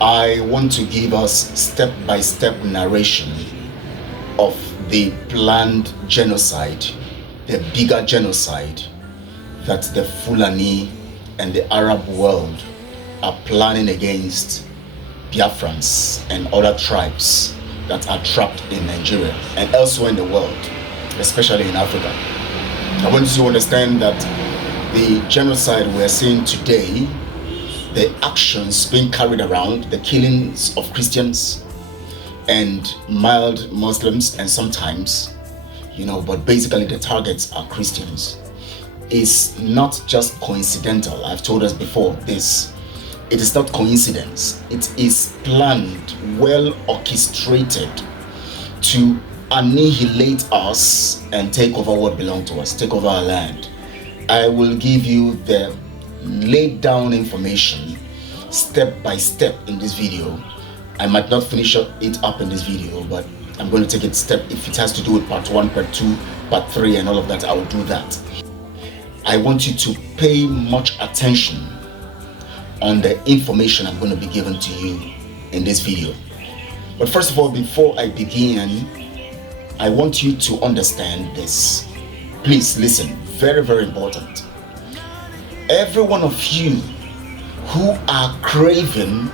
I want to give us step-by-step narration of the planned genocide, the bigger genocide that the Fulani and the Arab world are planning against Biafrans and other tribes that are trapped in Nigeria and elsewhere in the world, especially in Africa. I want you to understand that the genocide we're seeing today, the actions being carried around, the killings of Christians and mild Muslims, and sometimes, but basically the targets are Christians, is not just coincidental. I've told us before this. It is not coincidence. It is planned, well orchestrated to annihilate us and take over what belongs to us, take over our land. I will give you the laid down information step by step in this video. I might not finish it up in this video, but I'm going to take it step. If it has to do with part 1, part 2, part 3 and all of that, I will do that. I want you to pay much attention on the information I'm going to be giving to you in this video. But first of all, before I begin, I want you to understand this. Please listen, very, very important. Every one of you who are craving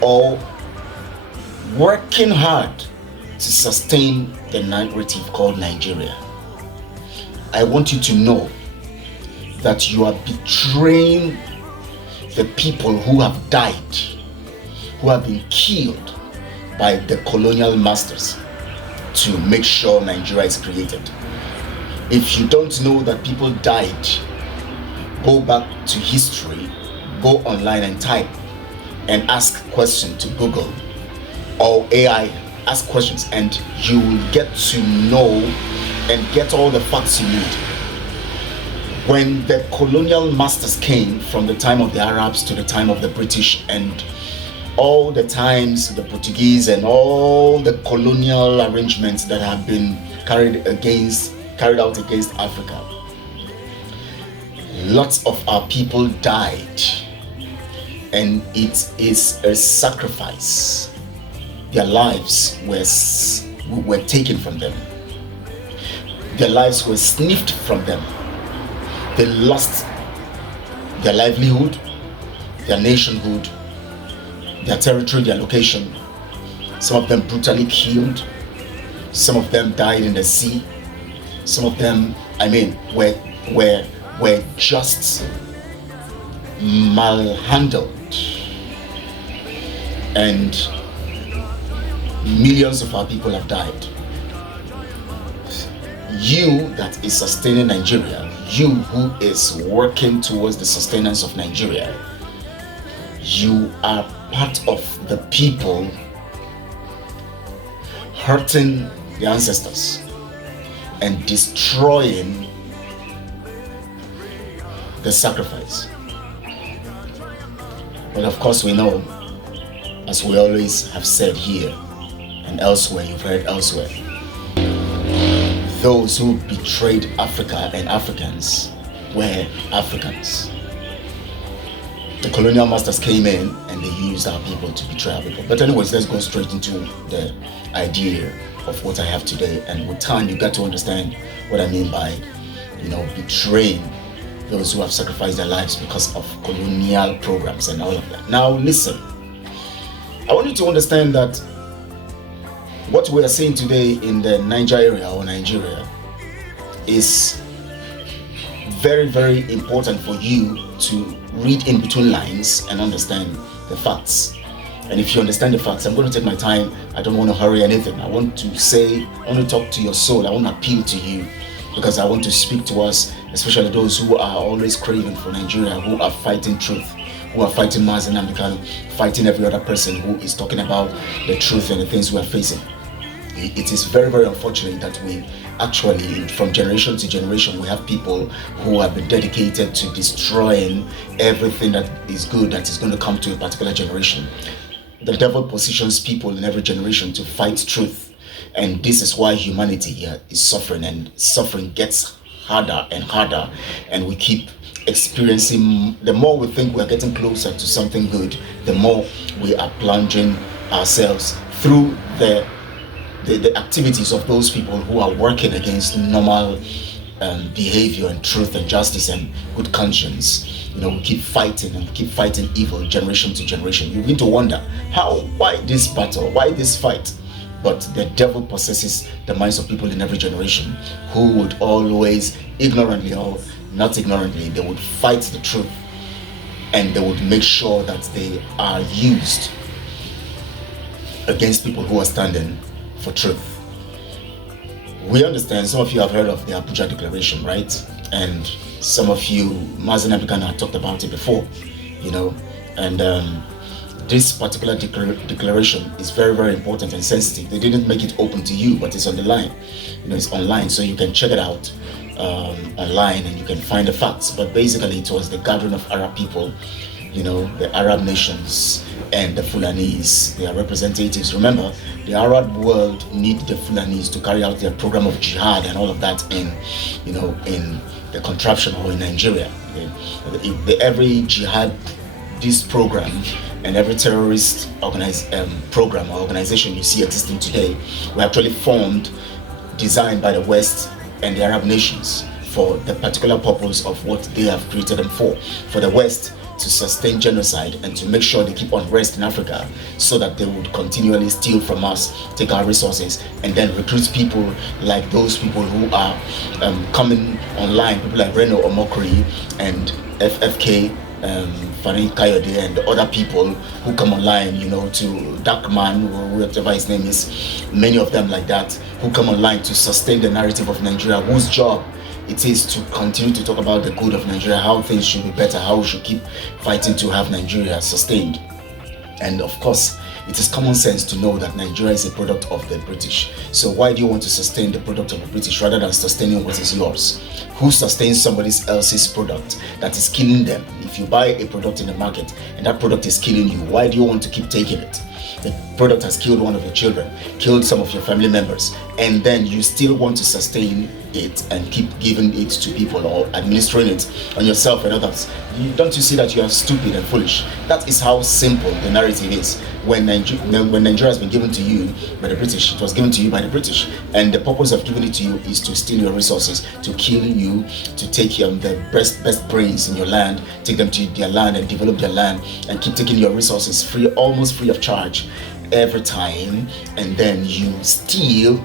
or working hard to sustain the narrative called Nigeria, I want you to know that you are betraying the people who have died, who have been killed by the colonial masters to make sure Nigeria is created. If you don't know that people died, go back to history, go online and type and ask questions to Google or AI, ask questions, and you will get to know and get all the facts you need. When the colonial masters came, from the time of the Arabs to the time of the British and all the times the Portuguese and all the colonial arrangements that have been carried out against Africa, lots of our people died, and it is a sacrifice. Their lives were taken from them. Their lives were sniffed from them. They lost their livelihood, their nationhood, their territory, their location. Some of them brutally killed. Some of them died in the sea. Some of them, were just malhandled. And millions of our people have died. You that is sustaining Nigeria, you who is working towards the sustenance of Nigeria, you are part of the people hurting the ancestors and destroying the sacrifice. But of course we know, as we always have said here and elsewhere, you've heard elsewhere, those who betrayed Africa and Africans were Africans. The colonial masters came in and they used our people to betray our people. But anyways, let's go straight into the idea of what I have today. And with time, you got to understand what I mean by, betraying those who have sacrificed their lives because of colonial programs and all of that. Now, listen. I want you to understand that what we are seeing today in the Niger area or Nigeria is very, very important for you to read in between lines and understand the facts. And if you understand the facts, I'm going to take my time. I don't want to hurry anything. I want to talk to your soul. I want to appeal to you because I want to speak to us, especially those who are always craving for Nigeria, who are fighting truth, who are fighting Mazi Nnamdi Kanu, fighting every other person who is talking about the truth and the things we are facing. It is very, very unfortunate that we actually, from generation to generation, we have people who have been dedicated to destroying everything that is good that is going to come to a particular generation. The devil positions people in every generation to fight truth, and this is why humanity here is suffering, and suffering gets harder and harder, and we keep experiencing, the more we think we're getting closer to something good, the more we are plunging ourselves through the activities of those people who are working against normal behavior and truth and justice and good conscience. We keep fighting and keep fighting evil generation to generation. You begin to wonder, why this battle, why this fight? But the devil possesses the minds of people in every generation who would always, ignorantly or not ignorantly, they would fight the truth, and they would make sure that they are used against people who are standing for truth. We understand, some of you have heard of the Abuja Declaration, right? And some of you, Mazen Abikan, had talked about it before, and this particular declaration is very, very important and sensitive. They didn't make it open to you, but it's on the line. It's online, so you can check it out online and you can find the facts. But basically, it was the gathering of Arab people, the Arab nations and the Fulanis, their representatives. Remember, the Arab world need the Fulanis to carry out their program of jihad and all of that in the contraption or in Nigeria. Every jihad, this program, and every terrorist program or organization you see existing today were actually formed, designed by the West and the Arab nations for the particular purpose of what they have created them for the West to sustain genocide and to make sure they keep unrest in Africa, so that they would continually steal from us, take our resources, and then recruit people like those people who are coming online, people like Reno Omokri and FFK, Farid Kayode and other people who come online, to Darkman, or whatever his name is, many of them like that, who come online to sustain the narrative of Nigeria, whose job it is to continue to talk about the good of Nigeria, how things should be better, how we should keep fighting to have Nigeria sustained. And of course, it is common sense to know that Nigeria is a product of the British. So why do you want to sustain the product of the British rather than sustaining what is yours? Who sustains somebody else's product that is killing them? If you buy a product in the market and that product is killing you, why do you want to keep taking it? The product has killed one of your children, killed some of your family members, and then you still want to sustain it and keep giving it to people or administering it on yourself and others. Don't you see that you are stupid and foolish? That is how simple the narrative is. When Nigeria has been given to you by the British, it was given to you by the British, and the purpose of giving it to you is to steal your resources, to kill you, to take the best brains in your land, take them to their land and develop their land, and keep taking your resources almost free of charge every time, and then you steal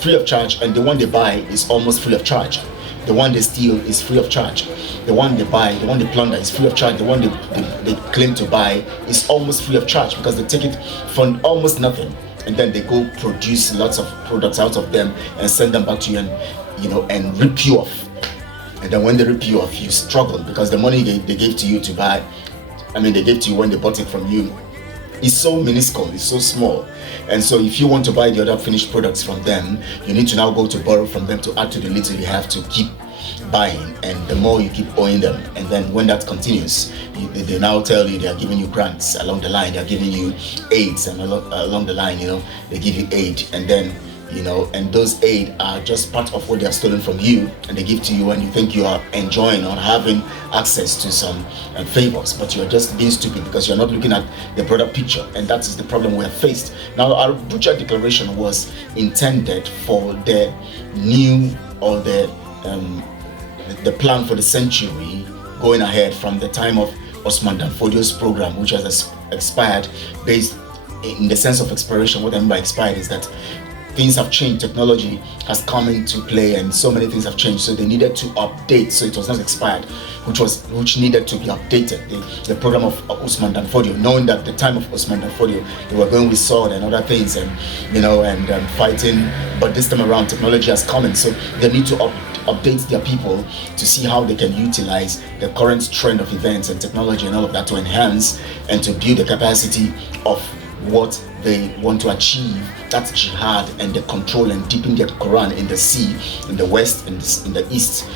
free of charge, and the one they buy is almost free of charge. The one they steal is free of charge. The one they buy, the one they plunder is free of charge. The one they claim to buy is almost free of charge, because they take it for almost nothing, and then they go produce lots of products out of them and send them back to you and rip you off. And then when they rip you off, you struggle, because the money they gave to you to buy, they gave to you when they bought it from you, is so minuscule, it's so small. And so if you want to buy the other finished products from them, you need to now go to borrow from them to add to the little you have to keep buying, and the more you keep owing them. And then when that continues, they now tell you they are giving you grants along the line, they are giving you aids, and along the line, they give you aid, and then and those aid are just part of what they have stolen from you, and they give to you, and you think you are enjoying or having access to some favors, but you are just being stupid because you are not looking at the broader picture. And that is the problem we have faced. Now, our Abuja Declaration was intended for the new, or the plan for the century going ahead from the time of Osman Danfodio's program, which has expired. Based in the sense of expiration, what I mean by expired is that things have changed, technology has come into play, and so many things have changed, so they needed to update, so it was not expired, which needed to be updated. The program of Usman Danfodio, knowing that the time of Usman Danfodio, they were going with sword and other things, and fighting, but this time around technology has come in, so they need to update their people to see how they can utilize the current trend of events and technology and all of that to enhance and to build the capacity of what they want to achieve. That's jihad and the control and dipping their Quran in the sea, in the west and in the east.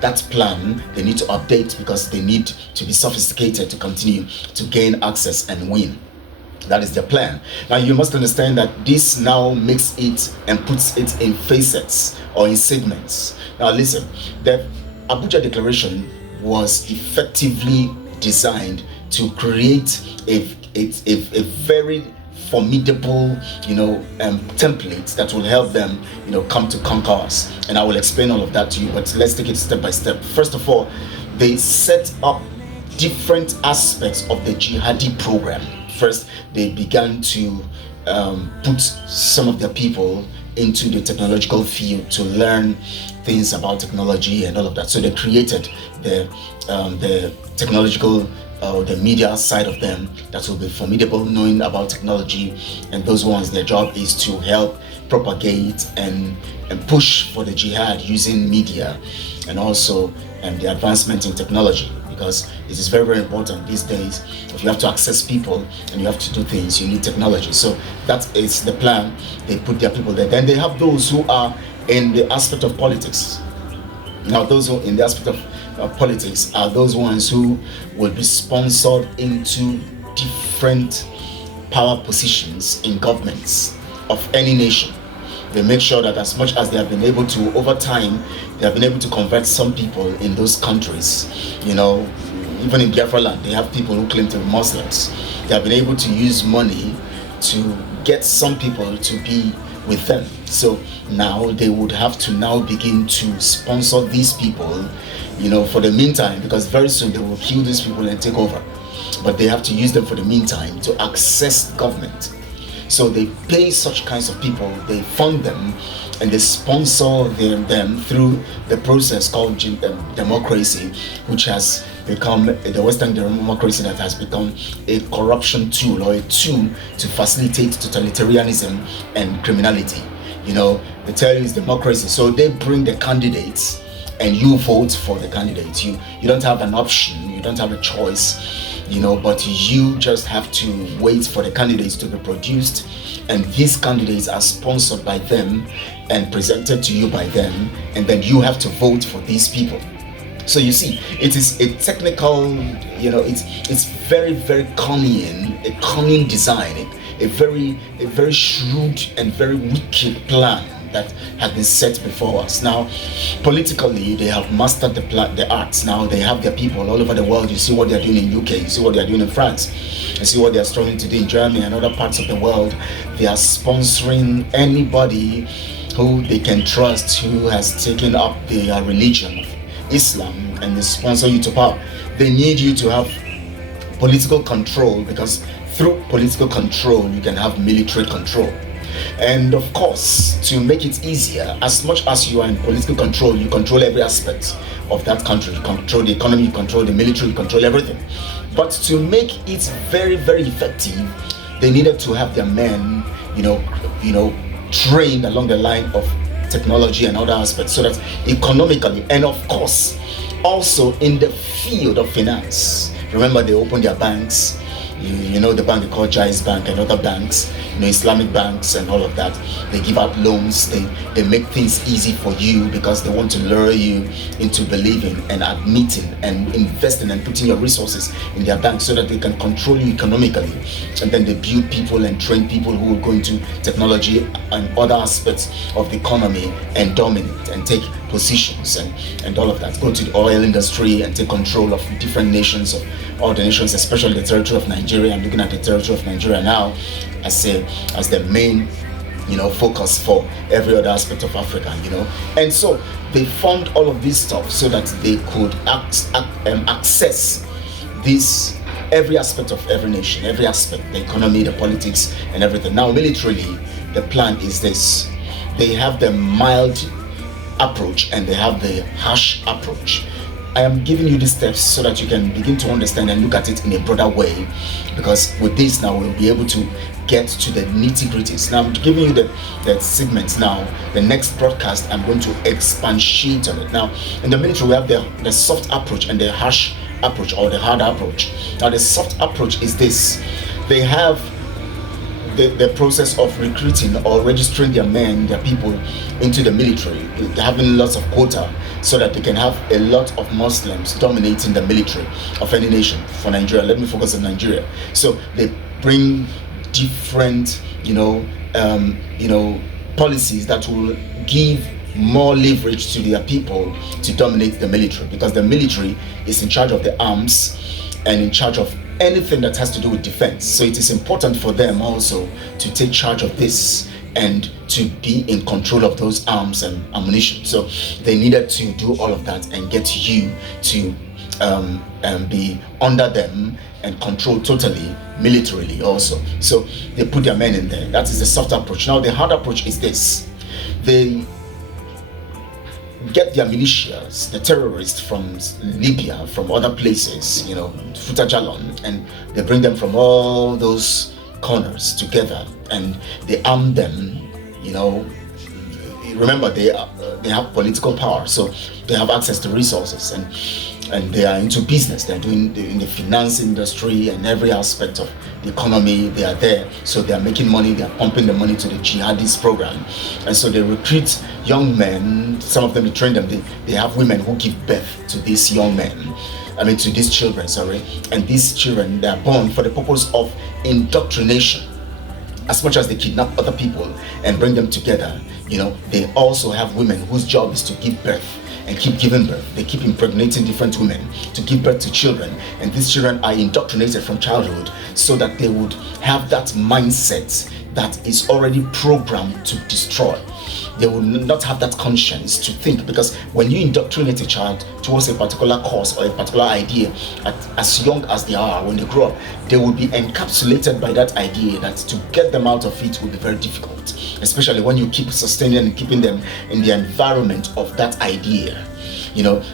That plan they need to update, because they need to be sophisticated to continue to gain access and win. That is their plan. Now you must understand that this now makes it and puts it in facets or in segments. Now listen, the Abuja Declaration was effectively designed to create a very formidable, template that will help them, come to conquer us. And I will explain all of that to you, but let's take it step by step. First of all, they set up different aspects of the jihadi program. First, they began to put some of their people into the technological field to learn things about technology and all of that. So they created the technological the media side of them that will be formidable, knowing about technology, and those ones, their job is to help propagate and push for the jihad using media, and also the advancement in technology, because it is very, very important these days. If you have to access people and you have to do things, you need technology. So that is the plan. They put their people there. Then they have those who are in the aspect of politics. Now, those who in the aspect of politics are those ones who will be sponsored into different power positions in governments of any nation. They make sure that as much as they have been able to, over time, they have been able to convert some people in those countries. Even in Biafra land, they have people who claim to be Muslims. They have been able to use money to get some people to be with them. So now they would have to now begin to sponsor these people, for the meantime, because very soon they will kill these people and take over. But they have to use them for the meantime to access government. So they pay such kinds of people, they fund them, and they sponsor them through the process called democracy, which has become the Western democracy that has become a corruption tool, or a tool to facilitate totalitarianism and criminality. They tell you it's democracy, so they bring the candidates and you vote for the candidates. You don't have an option, you don't have a choice, but you just have to wait for the candidates to be produced, and these candidates are sponsored by them and presented to you by them, and then you have to vote for these people. So you see, it is a technical, it's very, very a cunning design, a very shrewd and very wicked plan that has been set before us. Now, politically, they have mastered the arts. Now they have their people all over the world. You see what they are doing in UK, you see what they are doing in France, you see what they are struggling to do in Germany and other parts of the world. They are sponsoring anybody who they can trust, who has taken up their religion, Islam, and they sponsor you to power. They need you to have political control, because through political control you can have military control. And of course, to make it easier, as much as you are in political control, you control every aspect of that country. You control the economy, you control the military, you control everything. But to make it very, very effective, they needed to have their men, trained along the line of technology and other aspects, so that economically, and of course also in the field of finance. Remember, they opened their banks, the bank they call Jais Bank and other banks, Islamic banks and all of that. They give out loans, they make things easy for you, because they want to lure you into believing and admitting and investing and putting your resources in their bank, so that they can control you economically. And then they build people and train people who will go into technology and other aspects of the economy and dominate and take positions and all of that. Go to the oil industry and take control of different nations, of all the nations, especially the territory of Nigeria. I'm looking at the territory of Nigeria now as the main focus for every other aspect of Africa, and so they fund all of this stuff so that they could access this every aspect of every nation, every aspect, the economy, the politics, and everything. Now, militarily, the plan is this: they have the mild approach and they have the harsh approach. I am giving you these steps so that you can begin to understand and look at it in a broader way, because with this now we'll be able to get to the nitty-gritties. Now I'm giving you the segments. Now the next broadcast I'm going to expatiate on it. Now in the military we have the soft approach and the harsh approach, or the hard approach. Now the soft approach is this: they have the process of recruiting or registering their men, their people into the military, having lots of quota, so that they can have a lot of Muslims dominating the military of any nation. For Nigeria, let me focus on Nigeria. So they bring different policies that will give more leverage to their people to dominate the military, because the military is in charge of the arms and in charge of anything that has to do with defense. So it is important for them also to take charge of this and to be in control of those arms and ammunition. So they needed to do all of that and get you to be under them and control totally militarily also. So they put their men in there. That is the soft approach. Now the hard approach is this: they get their militias, the terrorists from Libya, from other places, Futajalon, and they bring them from all those corners together and they arm them. Remember, they have political power, so they have access to resources, and they are into business. They're doing in the finance industry and every aspect of the economy. They are there, so they are making money. They are pumping the money to the jihadist program, and so they recruit young men. Some of them, they train them. They have women who give birth to these young men. To these children, and these children, they are born for the purpose of indoctrination. As much as they kidnap other people and bring them together, they also have women whose job is to give birth and keep giving birth. They keep impregnating different women to give birth to children, and these children are indoctrinated from childhood so that they would have that mindset that is already programmed to destroy. They will not have that conscience to think, because when you indoctrinate a child towards a particular cause or a particular idea, as young as they are, when they grow up, they will be encapsulated by that idea, that to get them out of it will be very difficult, especially when you keep sustaining and keeping them in the environment of that idea.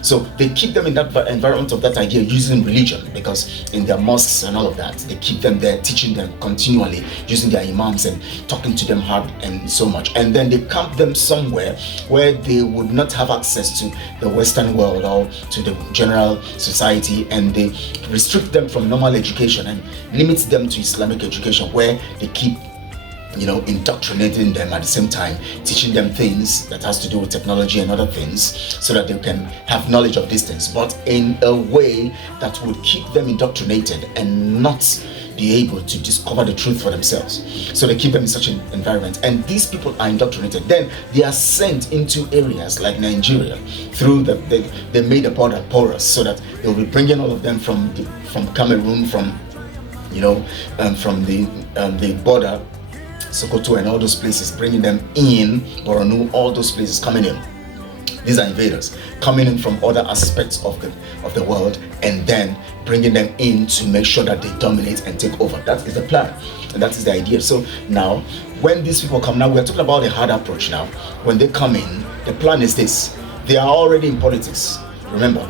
So they keep them in that environment of that idea using religion, because in their mosques and all of that, they keep them there, teaching them continually, using their imams and talking to them hard and so much. And then they camp them somewhere where they would not have access to the Western world or to the general society, and they restrict them from normal education and limit them to Islamic education, where they keep indoctrinating them at the same time, teaching them things that has to do with technology and other things, so that they can have knowledge of these things, but in a way that would keep them indoctrinated and not be able to discover the truth for themselves. So they keep them in such an environment, and these people are indoctrinated. Then they are sent into areas like Nigeria through they made the border porous, so that they'll be bringing all of them from Cameroon, from the border, Sokoto and all those places, bringing them in, Borno, all those places coming in. These are invaders coming in from other aspects of the world, and then bringing them in to make sure that they dominate and take over. That is the plan, and that is the idea. So now, when these people come, now we are talking about the hard approach now. When they come in, the plan is this: they are already in politics. Remember,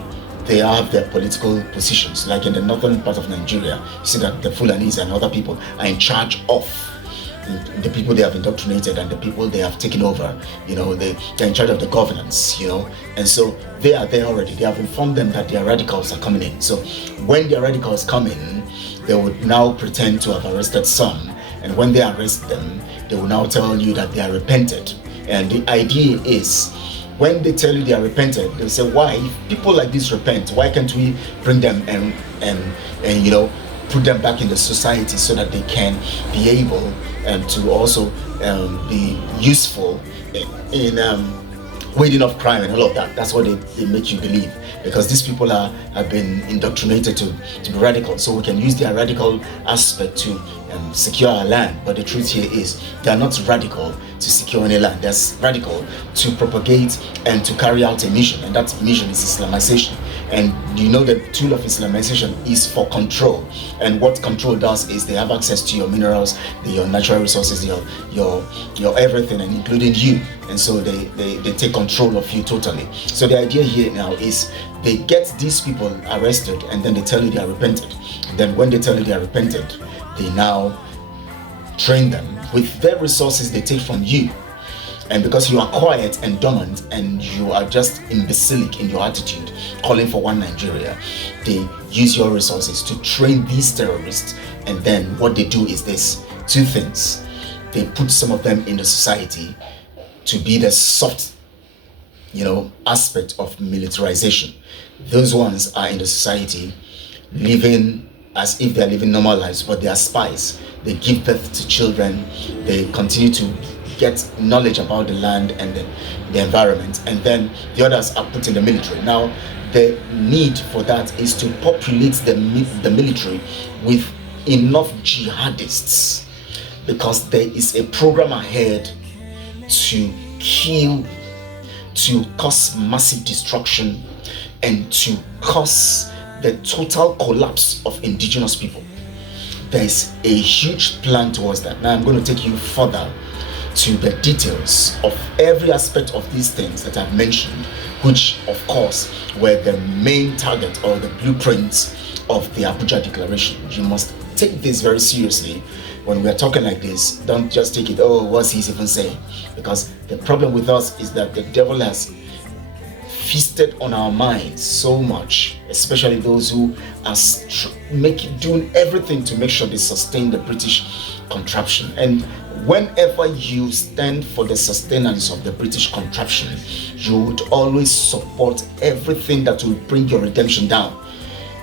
they have their political positions. Like in the northern part of Nigeria, you see that the Fulanis and other people are in charge of the people they have indoctrinated and the people they have taken over. They're in charge of the governance, and so they are there already. They have informed them that their radicals are coming in. So when their radicals come in, they would now pretend to have arrested some, and when they arrest them, they will now tell you that they are repented. And the idea is, when they tell you they are repented, they'll say, why, if people like this repent, why can't we bring them and put them back in the society, so that they can be able to also be useful in weeding off crime and all of that. That's what they make you believe, because these people have been indoctrinated to be radical, so we can use their radical aspect to secure our land. But the truth here is, they are not radical to secure any land. They're radical to propagate and to carry out a mission, and that mission is Islamization. And the tool of Islamization is for control. And what control does is, they have access to your minerals, your natural resources, your everything, and including you. And so they take control of you totally. So the idea here now is, they get these people arrested, and then they tell you they are repented. And then when they tell you they are repented, they now train them with their resources they take from you. And because you are quiet and dormant, and you are just imbecilic in your attitude, calling for one Nigeria, they use your resources to train these terrorists. And then what they do is this: two things. They put some of them in the society to be the soft, aspect of militarization. Those ones are in the society living as if they are living normal lives, but they are spies. They give birth to children. They continue to get knowledge about the land and the environment, and then the others are put in the military. Now, the need for that is to populate the military with enough jihadists, because there is a program ahead to kill, to cause massive destruction, and to cause the total collapse of indigenous people. There is a huge plan towards that. Now I'm going to take you further to the details of every aspect of these things that I've mentioned, which of course were the main target or the blueprints of the Abuja Declaration. You must take this very seriously. When we are talking like this, don't just take it, oh, what's he even saying? Because the problem with us is that the devil has feasted on our minds so much, especially those who are doing everything to make sure they sustain the British contraption. And whenever you stand for the sustenance of the British contraption, you would always support everything that will bring your redemption down.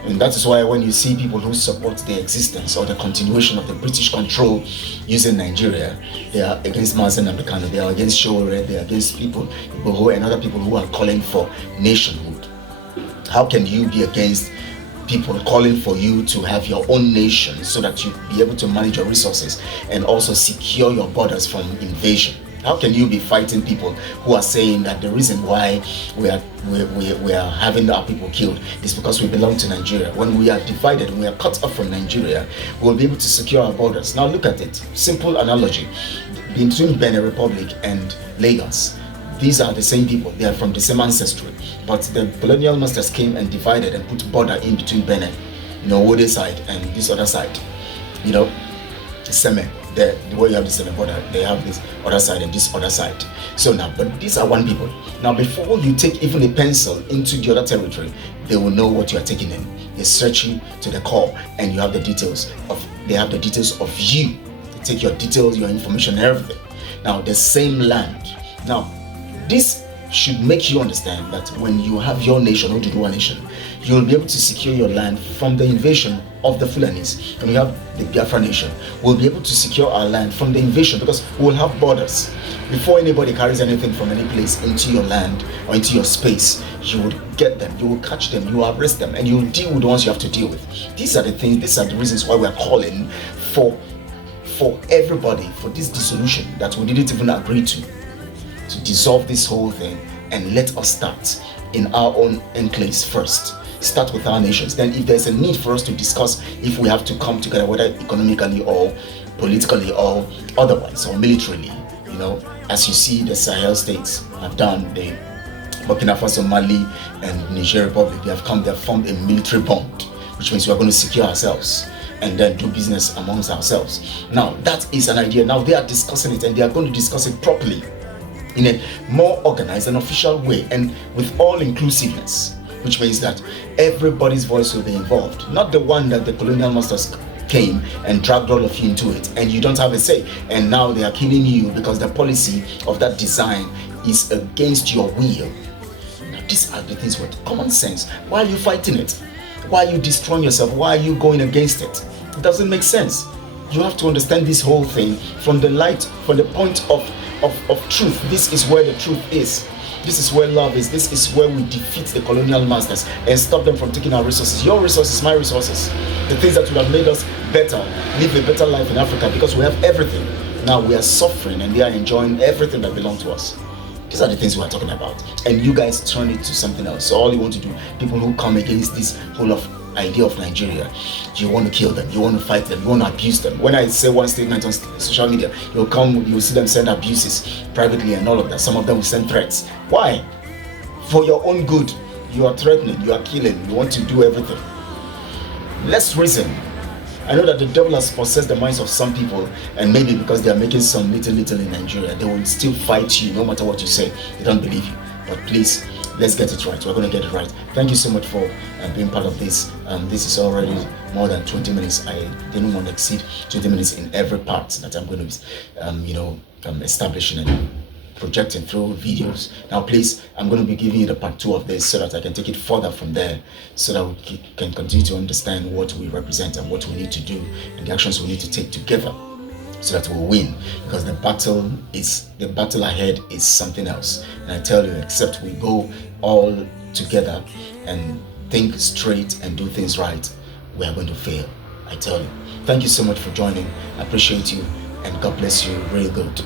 And that is why when you see people who support the existence or the continuation of the British control using Nigeria, they are against Mazen and Bekano, they are against Showore, they are against people and other people who are calling for nationhood. How can you be against people calling for you to have your own nation so that you be able to manage your resources and also secure your borders from invasion? How can you be fighting people who are saying that the reason why we are having our people killed is because we belong to Nigeria? When we are divided, we are cut off from Nigeria, we'll be able to secure our borders. Now look at it. Simple analogy. Between Benin Republic and Lagos, these are the same people. They are from the same ancestry. But the colonial masters came and divided and put border in between Benin, Wode side and this other side. Seme. The way you have the same border, they have this other side and this other side. So now, but these are one people. Now, before you take even a pencil into the other territory, they will know what you are taking in. They search you to the core, and you have the details of. They have the details of you. They take your details, your information, everything. Now, the same land. Now, this should make you understand that when you have your nation, Oduduwa nation, you will be able to secure your land from the invasion of the Fulanis. When you have the Biafran nation, we'll be able to secure our land from the invasion because we will have borders. Before anybody carries anything from any place into your land or into your space, you would get them, you will catch them, you will arrest them, and you will deal with the ones you have to deal with. These are the things, these are the reasons why we are calling for everybody, for this dissolution that we didn't even agree to dissolve this whole thing and let us start in our own enclaves first. Start with our nations. Then if there's a need for us to discuss if we have to come together, whether economically or politically or otherwise or militarily, as you see the Sahel states have done, the Burkina Faso, Mali and Niger Republic, they have formed a military bond, which means we are going to secure ourselves and then do business amongst ourselves. Now that is an idea. Now they are discussing it, and they are going to discuss it properly in a more organized and official way and with all inclusiveness, which means that everybody's voice will be involved, not the one that the colonial masters came and dragged all of you into it and you don't have a say, and now they are killing you because the policy of that design is against your will. Now these are the things with common sense. Why are you fighting it? Why are you destroying yourself? Why are you going against it? It doesn't make sense. You have to understand this whole thing from the point of truth. This is where the truth is. This is where love is. This is where we defeat the colonial masters and stop them from taking our resources. Your resources, my resources. The things that would have made us better, live a better life in Africa, because we have everything. Now we are suffering and they are enjoying everything that belongs to us. These are the things we are talking about. And you guys turn it to something else. So all you want to do, people who come against this whole idea of Nigeria, you want to kill them, you want to fight them, you want to abuse them. When I say one statement on social media, you will see them send abuses privately and all of that. Some of them will send threats. Why? For your own good. You are threatening, you are killing, you want to do everything. Let's reason. I know that the devil has possessed the minds of some people, and maybe because they are making some little in Nigeria, they will still fight you no matter what you say. They don't believe you. But please, let's get it right. We're going to get it right. Thank you so much for being part of this. This is already more than 20 minutes. I didn't want to exceed 20 minutes in every part that I'm going to be establishing and projecting through videos. Now please, I'm going to be giving you the part 2 of this so that I can take it further from there, so that we can continue to understand what we represent and what we need to do and the actions we need to take together, so that we'll win, because the battle ahead is something else. And I tell you, except we go all together and think straight and do things right, we are going to fail. I tell you. Thank you so much for joining. I appreciate you, and God bless you real good.